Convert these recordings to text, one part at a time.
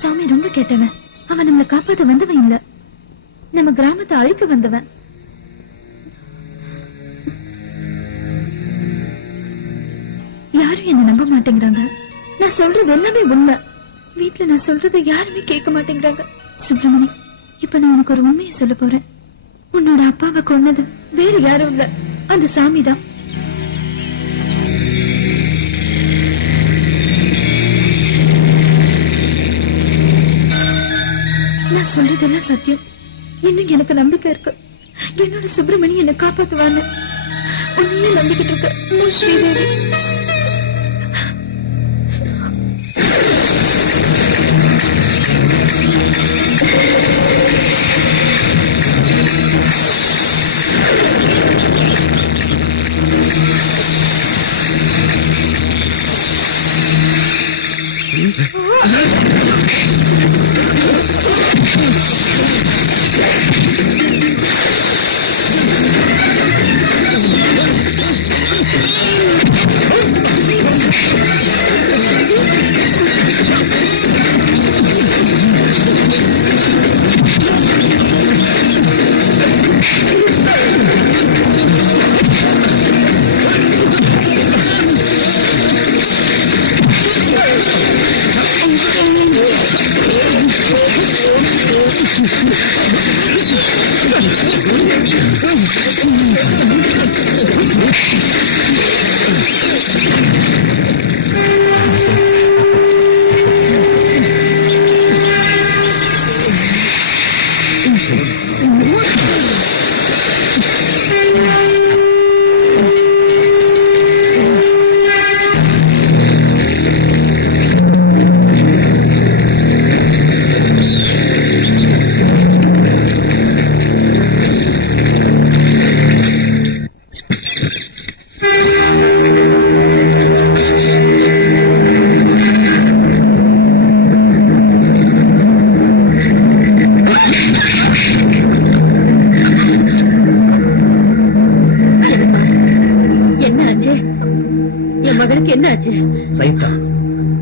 சாமி ரொம்ப கேட்டவன். அவன் நம்மளை காப்பாத்த வந்தவன் இல்ல, நம்ம கிராமத்தை அழிக்க வந்தவன். யாரும் என்ன நம்ப மாட்டேங்கிறாங்க. நான் சொல்றது எல்லாமே உண்மை. வீட்டுல நான் சொல்றதை யாருமே கேட்க மாட்டேங்கிறாங்க. சுப்பிரமணி, இப்ப நான் உனக்கு ஒரு உண்மையை சொல்ல போறேன். உன்னோட அப்பாவை கொன்னது வேற யாரும் இல்ல, அந்த சாமிதான். நான் சொல்றதெல்லாம் சத்தியம். இன்னும் எனக்கு நம்பிக்கை இருக்கு. என்னோட சுப்பிரமணி என்னை காப்பாத்துவான்னு உன்னையே நம்பிக்கிட்டு இருக்க ஸ்ரீதேவி.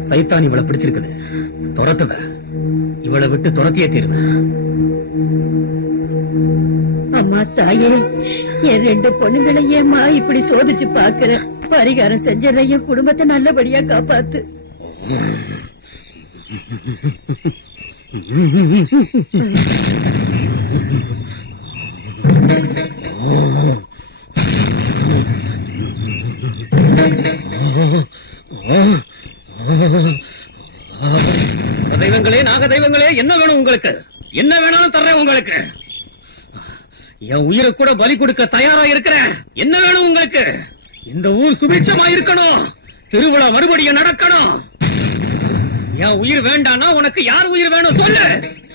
சைத்தான் இவளை பிடிச்சிருக்குது. துரத்துவ, இவளை விட்டு துரத்தியே தீருவேன். அம்மா தாயே, என் 2 பொண்ணுங்களை ஏமா இப்படி சோதிச்சு பாக்குற? பரிகாரம் செஞ்ச என் குடும்பத்தை நல்லபடியா காப்பாத்து. தெய்வங்களே, நாக தெய்வங்களே, என்ன வேணும் உங்களுக்கு? என்ன வேணாலும் தர்றேன் உங்களுக்கு. என் உயிரை கூட பலி கொடுக்க தயாரா இருக்கிறேன். என்ன வேணும் உங்களுக்கு? இந்த ஊர் சுபிட்சமா இருக்கணும். திருவிழா மறுபடியும் நடக்கணும். என் உயிர் வேண்டானா உனக்கு யார் உயிர் வேணும்? சொல்லு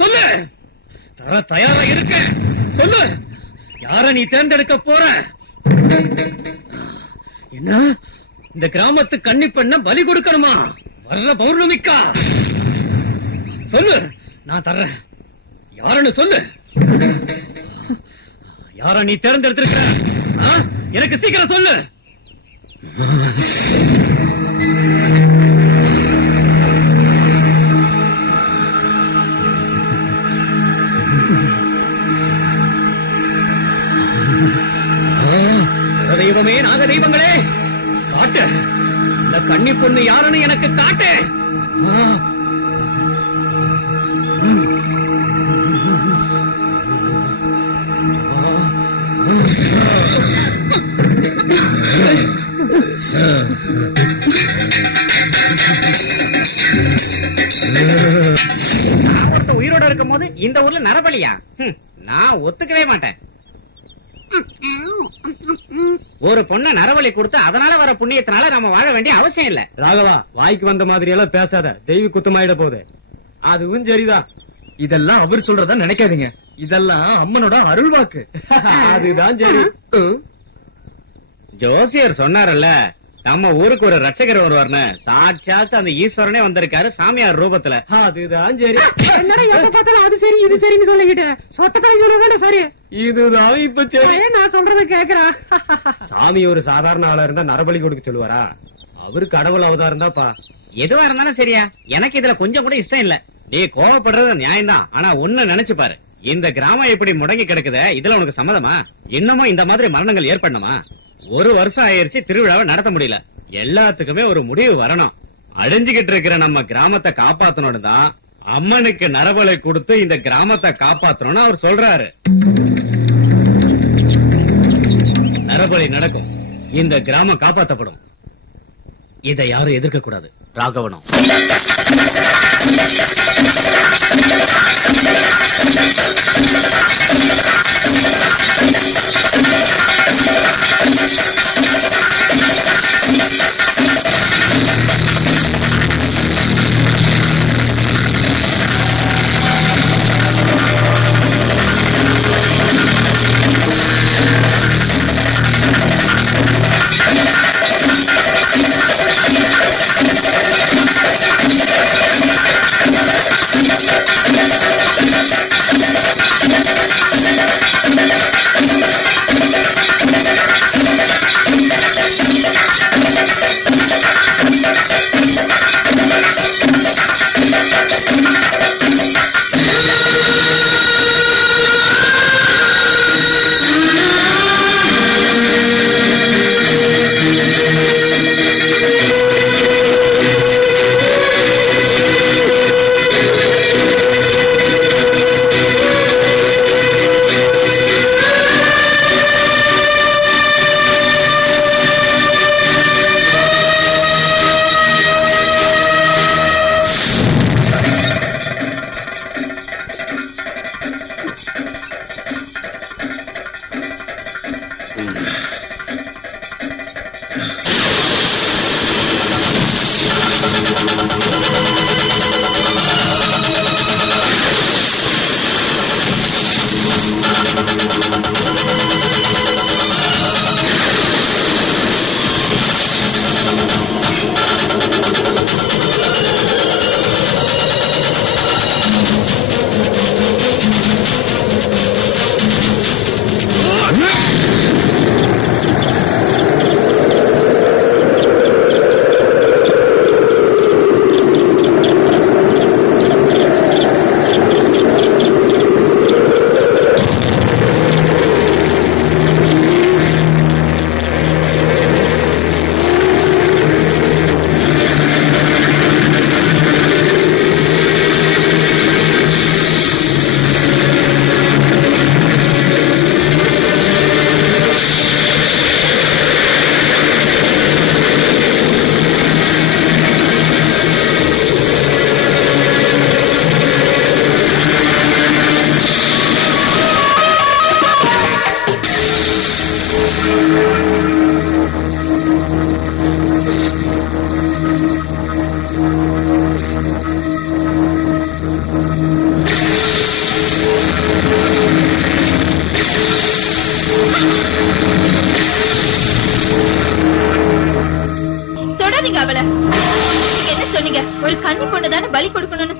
சொல்லு. தர தயாரா இருக்க. சொல்லு, யார நீ தேர்ந்தெடுக்க போற? என்ன, இந்த கிராமத்து கன்னி பெண்ண பலி கொடுக்கணுமா? வர்ற பௌர்ணமிக்கா? சொல்லு, நான் தர்றேன். யாருன்னு சொல்லு. யார நீ தேர்ந்தெடுத்திருக்க? எனக்கு சீக்கிரம் சொல்லு. தெய்வமே, நாக தெய்வங்களே, காட்டு. இந்த கன்னி பொண்ணு யாருன்னு எனக்கு காட்டு. உயிரோட இருக்கும் போது இந்த ஊர்ல நரபலியா? நான் ஒத்துக்கவே மாட்டேன். ஒரு பொண்ண நரபலி கொடுத்து அதனால வர புண்ணியத்தினால நம்ம வாழ வேண்டிய அவசியம் இல்ல. ராகவா, வாய்க்கு வந்த மாதிரி எல்லாம் பேசாத. தெய்வ குத்தமாயிட போகுது. அதுவும் சரிதான். இதெல்லாம் அவர் சொல்றதா நினைக்காதீங்க. இதெல்லாம் அம்மனோட அருள் வாக்கு. அதுதான் சரி. ஜோசியர் சொன்னாரல்ல, நம்ம ஊருக்கு ஒரு ரட்சகர் வருவார்னு. சாட்சாத் அந்த ஈஸ்வரனே வந்திருக்காரு சாமியார் ரூபத்துல. அதுதான் சரி. அது சரி இது சரின்னு சொல்லிக்கிட்டேன். சொத்தத்தை சரி. இதுதான் இப்ப சரி. நான் சொல்றத கேக்குறேன். சாமி ஒரு சாதாரண ஆளா இருந்தா நரபலி கொடுக்க சொல்லுவாரா? அவரு கடவுள் அவதாரம் தான்ப்பா. எதுவா இருந்தாலும் சரியா, எனக்கு இதுல கொஞ்சம் கூட இஷ்டம் இல்ல. நீ கோவப்படுறது நியாயம்தான். ஆனா ஒண்ணு நினைச்சு பாரு, இந்த கிராமம் இப்படி முடங்கி கிடக்குத, இதுல உனக்கு சம்மதமா? இன்னமும் இந்த மாதிரி மரணங்கள் ஏற்படணுமா? 1 வருஷம் ஆயிருச்சு, திருவிழாவை நடத்த முடியல. எல்லாத்துக்குமே ஒரு முடிவு வரணும். அழிஞ்சுகிட்டு இருக்கிற நம்ம கிராமத்தை காப்பாத்தணும்னு தான் அம்மனுக்கு நரபலை கொடுத்து இந்த கிராமத்தை காப்பாத்தணும்னு அவர் சொல்றாரு. நரபலி நடக்கும், இந்த கிராமம் காப்பாற்றப்படும். இதை யாரும் எதிர்க்க கூடாது. ராகவனம்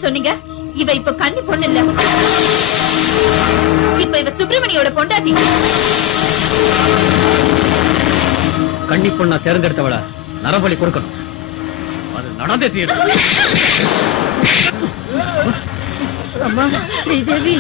சொன்னீங்க. இவ இப்ப கன்னி பொண்ணு இல்ல, இப்ப இவ சுப்பிரமணியோட பொண்டாட்டி. கன்னி பொண்ணா தேர்ந்தெடுத்தவள நரபலி கொடுக்கணும். அது நடந்தே தீரும். அம்மா ஸ்ரீதேவி,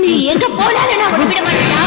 நீ எங்க போனாலும் நான் விட மாட்டேடா.